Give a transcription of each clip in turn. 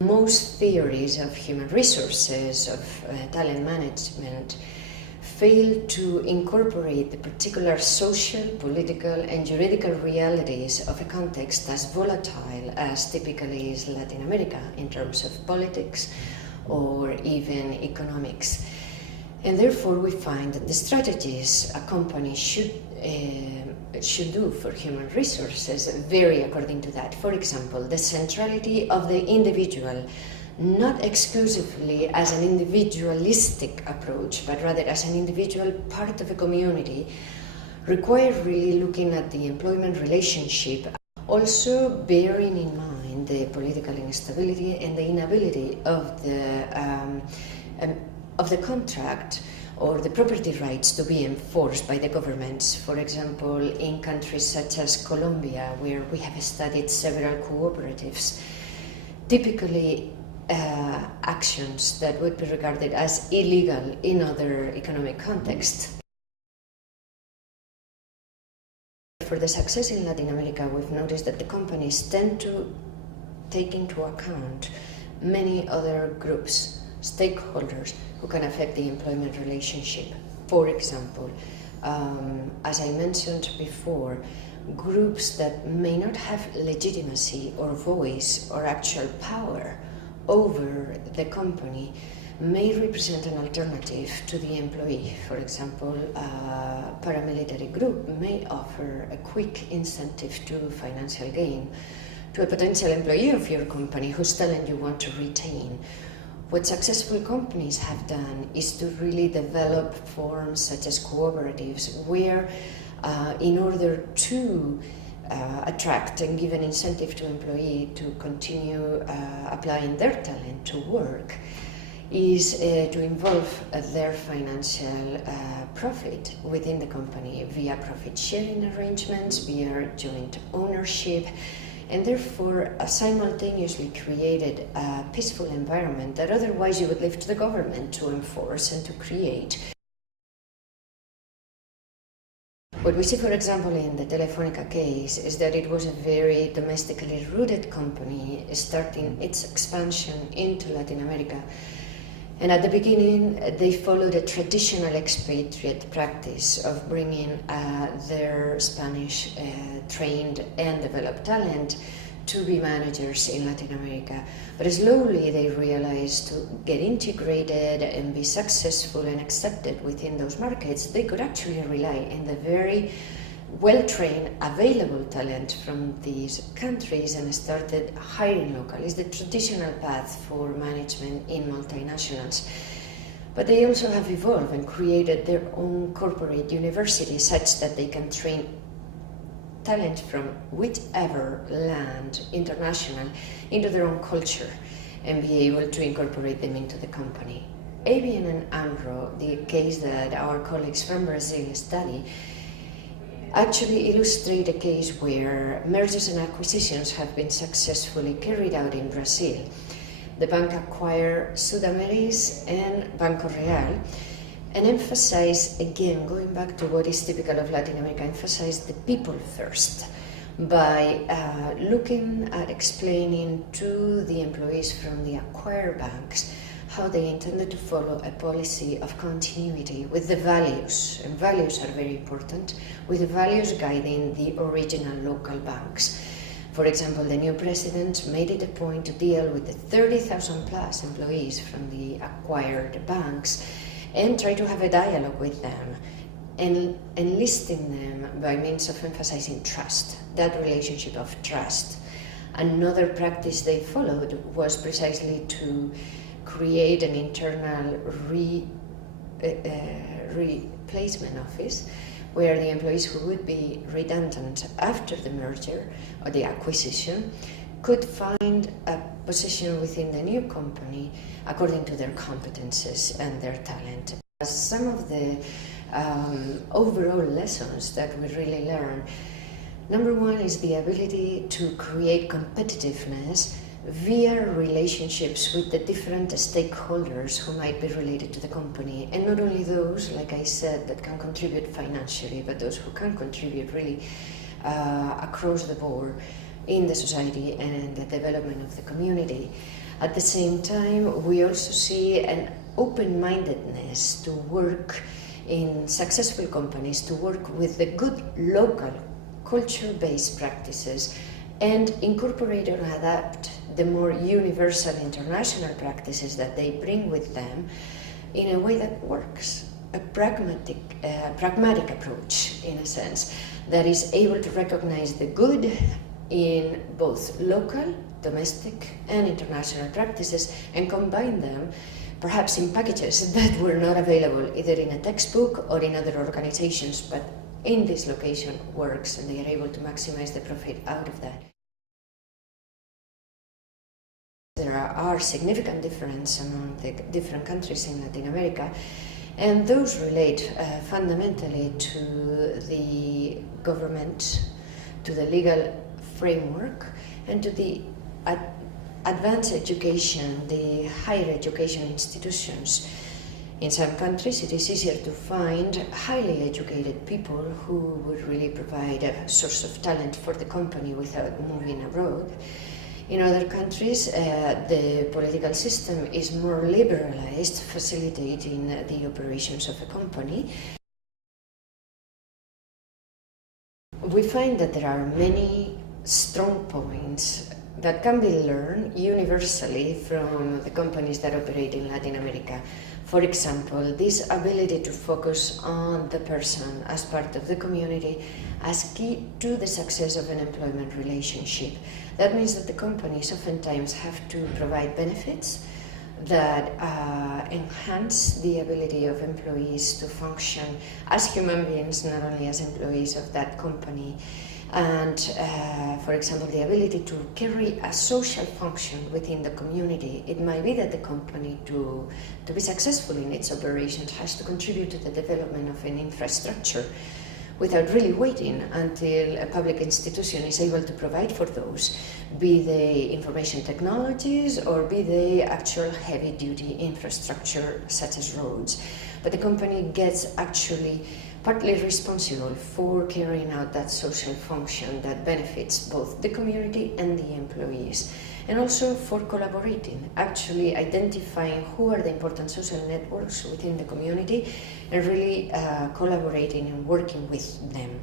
Most theories of human resources, of talent management, fail to incorporate the particular social, political, and juridical realities of a context as volatile as typically is Latin America in terms of politics or even economics. And therefore we find that the strategies a company should do for human resources vary according to that. For example, the centrality of the individual, not exclusively as an individualistic approach, but rather as an individual part of a community, require really looking at the employment relationship, also bearing in mind the political instability and the inability of the contract or the property rights to be enforced by the governments. For example, in countries such as Colombia, where we have studied several cooperatives, typically actions that would be regarded as illegal in other economic contexts. For the success in Latin America, we've noticed that the companies tend to take into account many other groups, stakeholders, who can affect the employment relationship. For example, as I mentioned before, groups that may not have legitimacy or voice or actual power over the company may represent an alternative to the employee. For example, a paramilitary group may offer a quick incentive to financial gain to a potential employee of your company whose talent you want to retain. What successful companies have done is to really develop forms such as cooperatives where in order to attract and give an incentive to employee to continue applying their talent to work is to involve their financial profit within the company via profit sharing arrangements, via joint ownership, and therefore simultaneously created a peaceful environment that otherwise you would leave to the government to enforce and to create. What we see, for example, in the Telefonica case is that it was a very domestically rooted company starting its expansion into Latin America. And at the beginning, they followed a traditional expatriate practice of bringing their Spanish trained and developed talent to be managers in Latin America. But slowly they realized to get integrated and be successful and accepted within those markets, they could actually rely on the very well-trained, available talent from these countries and started hiring local. It's the traditional path for management in multinationals. But they also have evolved and created their own corporate university such that they can train talent from whichever land, international, into their own culture and be able to incorporate them into the company. ABN and AMRO, the case that our colleagues from Brazil study, actually illustrate a case where mergers and acquisitions have been successfully carried out in Brazil. The bank acquired Sudameris and Banco Real and emphasize, again, going back to what is typical of Latin America, emphasize the people first by looking at explaining to the employees from the acquired banks how they intended to follow a policy of continuity with the values, and values are very important, with the values guiding the original local banks. For example, the new president made it a point to deal with the 30,000 plus employees from the acquired banks and try to have a dialogue with them and enlisting them by means of emphasizing trust, that relationship of trust. Another practice they followed was precisely to create an internal replacement office where the employees who would be redundant after the merger or the acquisition could find a position within the new company according to their competences and their talent. Some of the overall lessons that we really learn, number one is the ability to create competitiveness via relationships with the different stakeholders who might be related to the company, and not only those, like I said, that can contribute financially, but those who can contribute really across the board in the society and in the development of the community. At the same time, we also see an open-mindedness to work in successful companies, to work with the good local culture-based practices and incorporate or adapt the more universal international practices that they bring with them in a way that works. A pragmatic approach, in a sense, that is able to recognize the good in both local, domestic, and international practices and combine them perhaps in packages that were not available either in a textbook or in other organizations, but in this location works, and they are able to maximize the profit out of that. There are significant differences among the different countries in Latin America, and those relate fundamentally to the government, to the legal framework, and to the advanced education, the higher education institutions. In some countries, it is easier to find highly educated people who would really provide a source of talent for the company without moving abroad. In other countries, the political system is more liberalized, facilitating the operations of a company. We find that there are many strong points that can be learned universally from the companies that operate in Latin America. For example, this ability to focus on the person as part of the community as key to the success of an employment relationship. That means that the companies oftentimes have to provide benefits that enhance the ability of employees to function as human beings, not only as employees of that company. And for example, the ability to carry a social function within the community. It might be that the company, to be successful in its operations, has to contribute to the development of an infrastructure without really waiting until a public institution is able to provide for those, be they information technologies or be they actual heavy-duty infrastructure such as roads. But the company gets actually partly responsible for carrying out that social function that benefits both the community and the employees, and also for collaborating, actually identifying who are the important social networks within the community and really collaborating and working with them.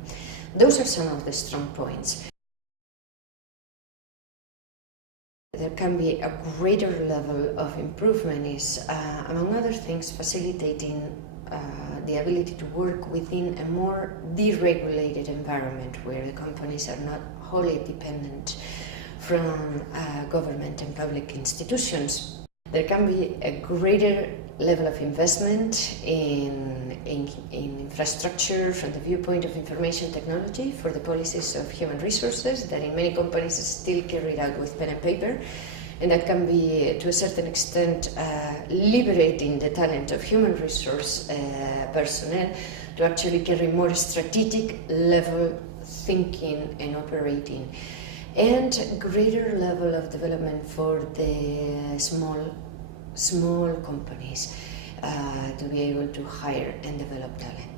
Those are some of the strong points. There can be a greater level of improvement is, among other things, facilitating the ability to work within a more deregulated environment where the companies are not wholly dependent from government and public institutions. There can be a greater level of investment in infrastructure from the viewpoint of information technology for the policies of human resources that in many companies is still carried out with pen and paper. And that can be, to a certain extent, liberating the talent of human resource personnel to actually carry more strategic level thinking and operating, and greater level of development for the small companies to be able to hire and develop talent.